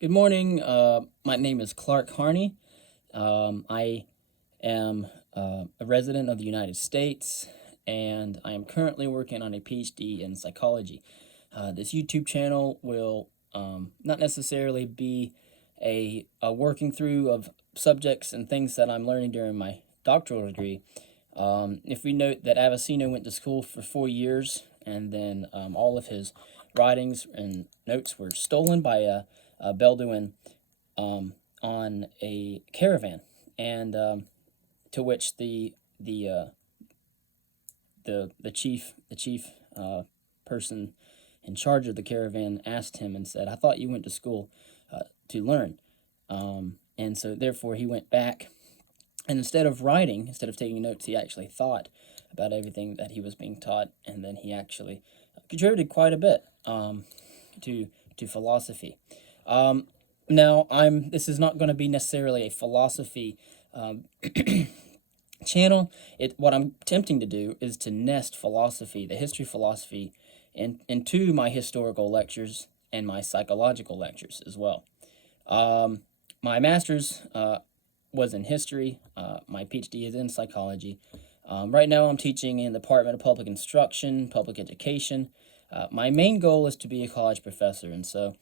Good morning. My name is Clark Harney. I am a resident of the United States, and I am currently working on a PhD in psychology. This YouTube channel will not necessarily be a working through of subjects and things that I'm learning during my doctoral degree. If we note that Avicino went to school for 4 years, and then all of his writings and notes were stolen by a Belduin on a caravan, and to which the chief person in charge of the caravan asked him and said, "I thought you went to school to learn," and so therefore he went back, and instead of taking notes, he actually thought about everything that he was being taught, and then he actually contributed quite a bit to philosophy. Um, Now, this is not going to be necessarily a philosophy channel. What I'm attempting to do is to nest philosophy, the history of philosophy, into my historical lectures and my psychological lectures as well. My master's was in history. My PhD is in psychology. Right now, I'm teaching in the Department of Public Instruction, Public Education. My main goal is to be a college professor, and so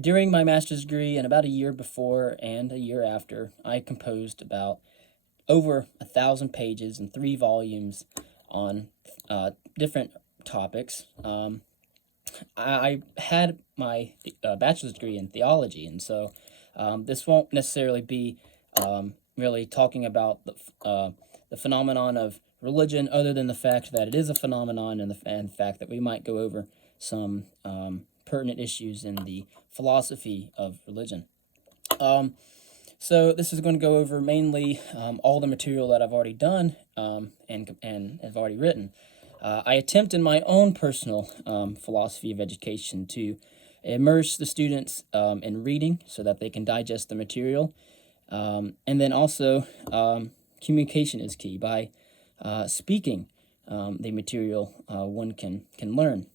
during my master's degree and about a year before and a year after, I composed about over 1,000 pages in 3 volumes on different topics. I had my bachelor's degree in theology, and so this won't necessarily be really talking about the phenomenon of religion, other than the fact that it is a phenomenon, and the fact that we might go over some pertinent issues in the philosophy of religion. So this is going to go over mainly all the material that I've already done and have already written. I attempt in my own personal philosophy of education to immerse the students in reading so that they can digest the material. And then also, communication is key. By speaking the material, one can learn.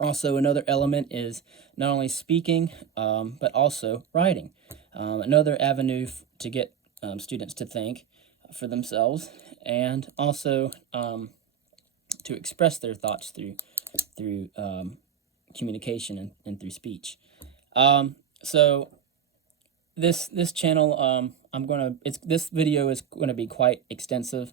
Also, another element is not only speaking, but also writing. Another avenue to get students to think for themselves, and also to express their thoughts through communication and through speech. So this channel, this video is gonna be quite extensive.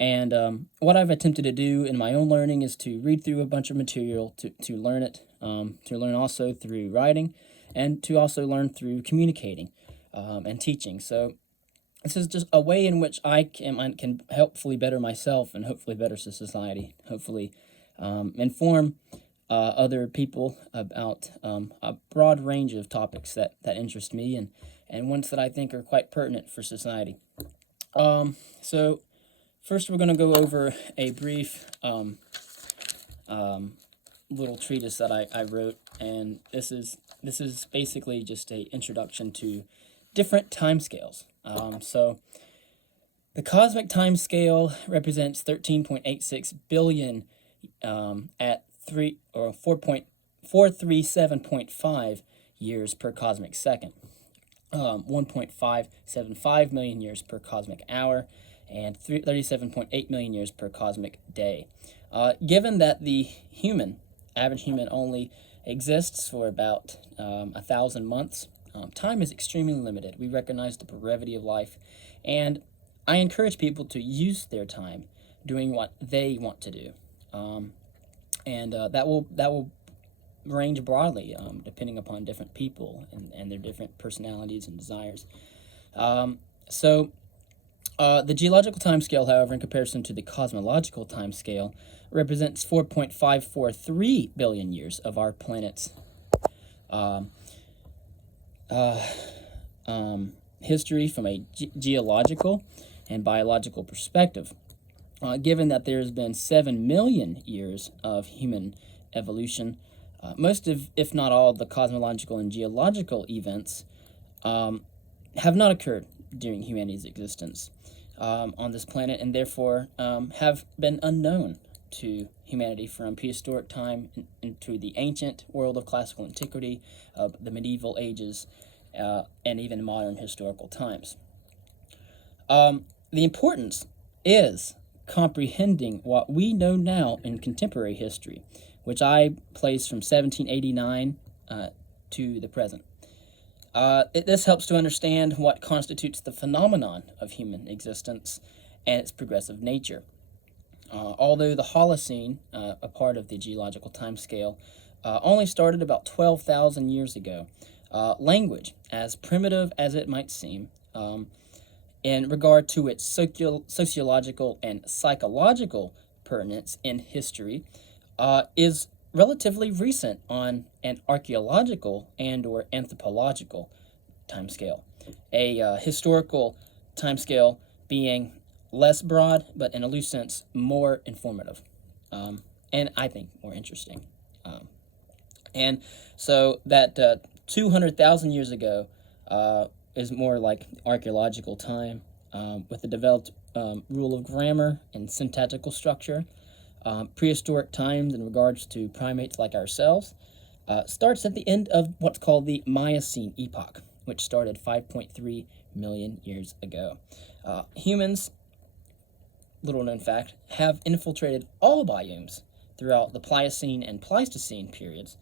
And what I've attempted to do in my own learning is to read through a bunch of material to learn it, to learn also through writing, and to also learn through communicating and teaching. So this is just a way in which I can hopefully better myself and hopefully better society, hopefully inform other people about a broad range of topics that interest me and ones that I think are quite pertinent for society. So first, we're going to go over a brief little treatise that I wrote, and this is basically just a introduction to different timescales. So the cosmic time scale represents 13.86 billion at 4.437.5 years per cosmic second, 1.575 million years per cosmic hour, and 37.8 million years per cosmic day. Given that the average human, only exists for about 1,000 months, time is extremely limited. We recognize the brevity of life, and I encourage people to use their time doing what they want to do, and that will range broadly depending upon different people and their different personalities and desires. So the geological timescale, however, in comparison to the cosmological timescale, represents 4.543 billion years of our planet's history from a geological and biological perspective. Given that there has been 7 million years of human evolution, most of, if not all, the cosmological and geological events have not occurred during humanity's existence on this planet, and therefore have been unknown to humanity from prehistoric time into the ancient world of classical antiquity, of the medieval ages, and even modern historical times. The importance is comprehending what we know now in contemporary history, which I place from 1789 to the present. This helps to understand what constitutes the phenomenon of human existence and its progressive nature. Although the Holocene, a part of the geological timescale, only started about 12,000 years ago, language, as primitive as it might seem, in regard to its sociological and psychological pertinence in history, is relatively recent on an archaeological and or anthropological timescale. A historical timescale being less broad, but in a loose sense, more informative, and I think more interesting. And so that 200,000 years ago is more like archaeological time, with the developed rule of grammar and syntactical structure. Prehistoric times in regards to primates like ourselves starts at the end of what's called the Miocene epoch, which started 5.3 million years ago. Humans, little known fact, have infiltrated all biomes throughout the Pliocene and Pleistocene periods,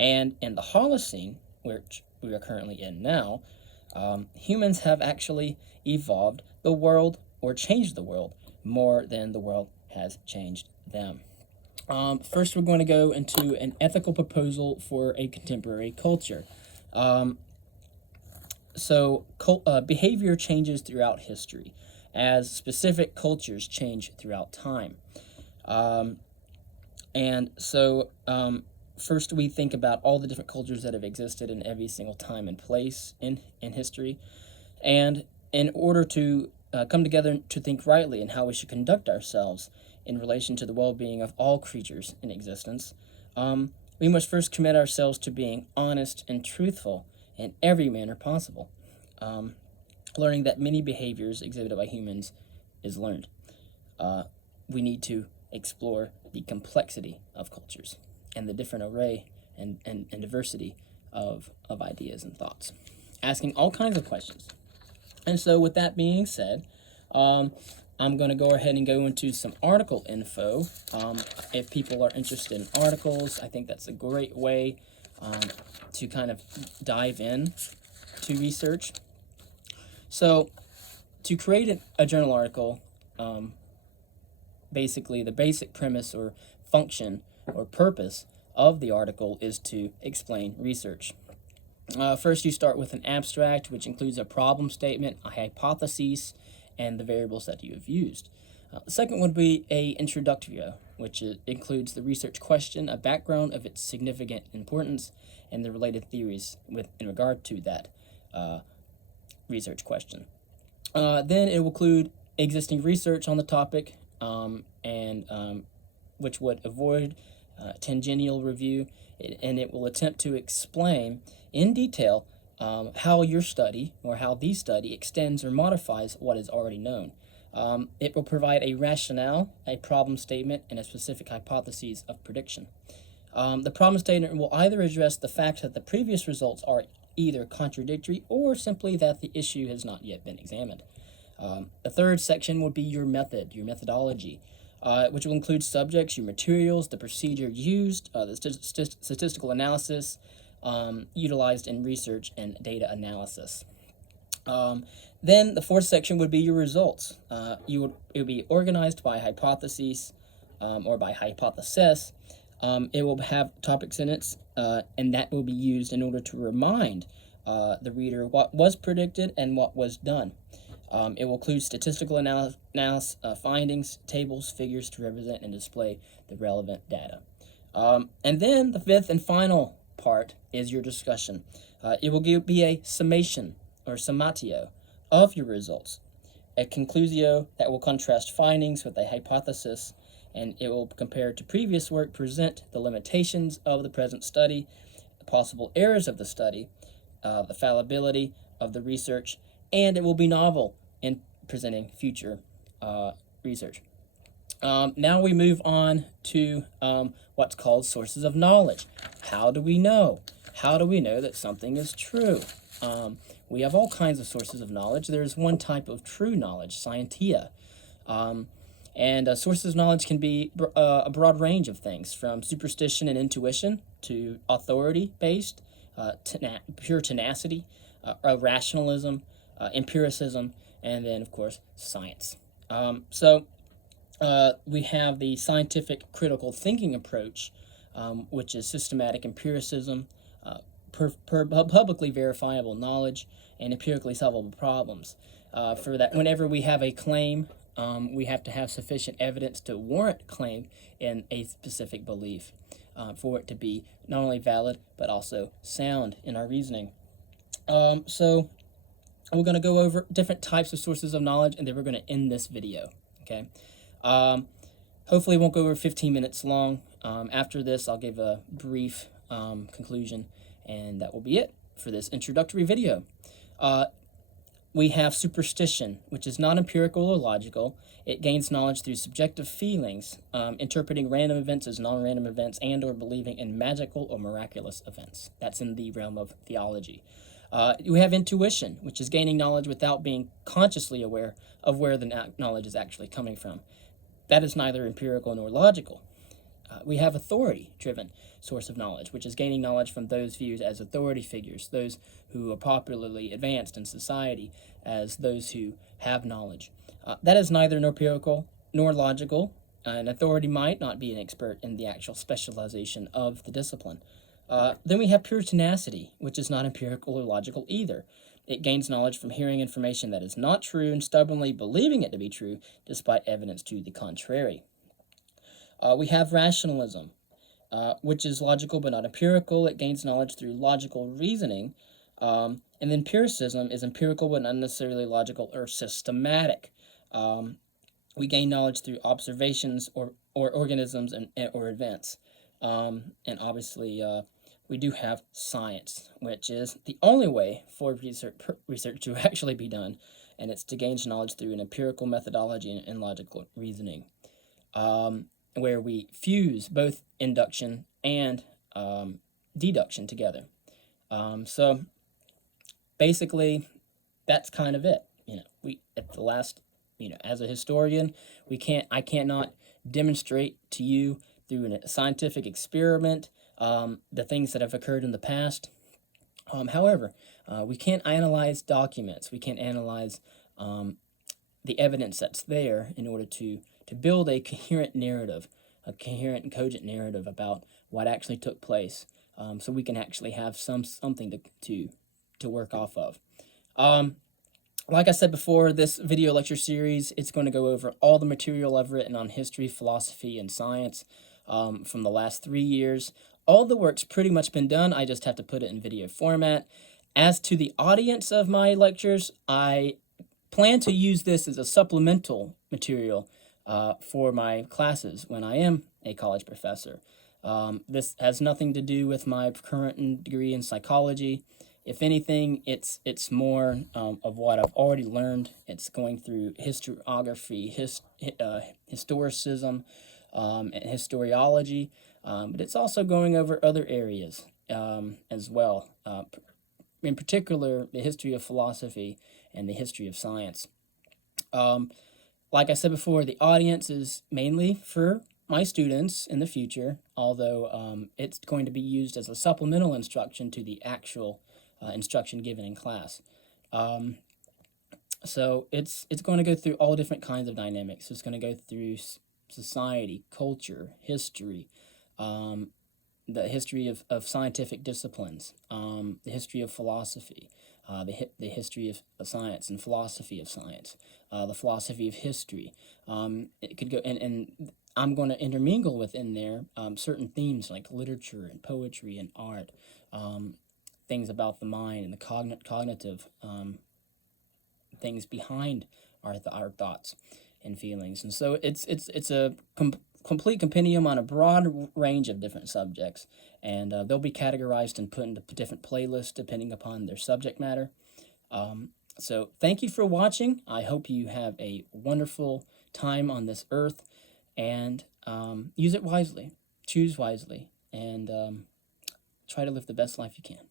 and in the Holocene, which we are currently in now, humans have actually evolved the world or changed the world more than the world has changed them. First, we're going to go into an ethical proposal for a contemporary culture. Behavior changes throughout history as specific cultures change throughout time. First, we think about all the different cultures that have existed in every single time and place in history. And in order to come together to think rightly in how we should conduct ourselves in relation to the well-being of all creatures in existence, we must first commit ourselves to being honest and truthful in every manner possible, learning that many behaviors exhibited by humans is learned. We need to explore the complexity of cultures and the different array and diversity of ideas and thoughts, asking all kinds of questions. And so with that being said, I'm going to go ahead and go into some article info. If people are interested in articles, I think that's a great way to kind of dive in to research. So to create a journal article, basically the basic premise or function or purpose of the article is to explain research. First, you start with an abstract, which includes a problem statement, a hypothesis, and the variables that you have used. The second would be a Introductio, which includes the research question, a background of its significant importance, and the related theories in regard to that research question. Then it will include existing research on the topic, which would avoid tangential review, and it will attempt to explain in detail how your study or how the study extends or modifies what is already known. It will provide a rationale, a problem statement, and a specific hypothesis of prediction. The problem statement will either address the fact that the previous results are either contradictory or simply that the issue has not yet been examined. The third section would be your method, your methodology, which will include subjects, your materials, the procedure used, the statistical analysis utilized in research and data analysis. Then the fourth section would be your results. It would be organized by hypotheses or by hypothesis. It will have topics in it, and that will be used in order to remind the reader what was predicted and what was done. It will include statistical analysis, findings, tables, figures to represent and display the relevant data. And then the fifth and final part is your discussion. It will be a summation or summatio of your results, a conclusio that will contrast findings with a hypothesis, and it will compare to previous work, present the limitations of the present study, the possible errors of the study, the fallibility of the research, and it will be novel in presenting future research. Now we move on to what's called sources of knowledge. How do we know? How do we know that something is true? We have all kinds of sources of knowledge. There's one type of true knowledge, scientia. And sources of knowledge can be a broad range of things, from superstition and intuition to authority-based, pure tenacity, rationalism, empiricism, and then, of course, science. We have the scientific critical thinking approach, which is systematic empiricism, publicly verifiable knowledge, and empirically solvable problems. For that, whenever we have a claim, we have to have sufficient evidence to warrant claim in a specific belief for it to be not only valid but also sound in our reasoning. So we're going to go over different types of sources of knowledge, and then we're going to end this video. Okay. Hopefully it won't go over 15 minutes long. After this, I'll give a brief conclusion, and that will be it for this introductory video. We have superstition, which is not empirical or logical. It gains knowledge through subjective feelings, interpreting random events as non-random events, and or believing in magical or miraculous events. That's in the realm of theology. We have intuition, which is gaining knowledge without being consciously aware of where the knowledge is actually coming from. That is neither empirical nor logical. We have authority-driven source of knowledge, which is gaining knowledge from those viewed as authority figures, those who are popularly advanced in society as those who have knowledge. That is neither empirical nor logical. An authority might not be an expert in the actual specialization of the discipline. Then we have pure tenacity, which is not empirical or logical either. It gains knowledge from hearing information that is not true and stubbornly believing it to be true, despite evidence to the contrary. We have rationalism, which is logical but not empirical. It gains knowledge through logical reasoning. And then empiricism is empirical but not necessarily logical or systematic. We gain knowledge through observations or organisms or events. And obviously, we do have science, which is the only way for research to actually be done, and it's to gain knowledge through an empirical methodology and logical reasoning, where we fuse both induction and deduction together. So basically, that's kind of it. We at the last, as a historian, I cannot demonstrate to you through a scientific experiment the things that have occurred in the past. However, we can't analyze documents. We can't analyze the evidence that's there in order to build a coherent narrative, a coherent and cogent narrative about what actually took place, so we can actually have something to work off of. Like I said before, this video lecture series, it's going to go over all the material I've written on history, philosophy, and science from the last 3 years. All the work's pretty much been done. I just have to put it in video format. As to the audience of my lectures, I plan to use this as a supplemental material for my classes when I am a college professor. This has nothing to do with my current degree in psychology. If anything, it's more of what I've already learned. It's going through historiography, historicism, and historiology, but it's also going over other areas as well, in particular the history of philosophy and the history of science. Like I said before, the audience is mainly for my students in the future, although it's going to be used as a supplemental instruction to the actual instruction given in class. So it's going to go through all different kinds of dynamics. It's going to go through society, culture, history, the history of scientific disciplines, the history of philosophy, the history of science and philosophy of science, the philosophy of history. It could go, and I'm going to intermingle within there certain themes like literature and poetry and art, things about the mind and the cognitive things behind our thoughts and feelings. And so it's a complete compendium on a broad range of different subjects, and they'll be categorized and put into different playlists depending upon their subject matter. So thank you for watching. I hope you have a wonderful time on this earth, and use it wisely, choose wisely, and try to live the best life you can.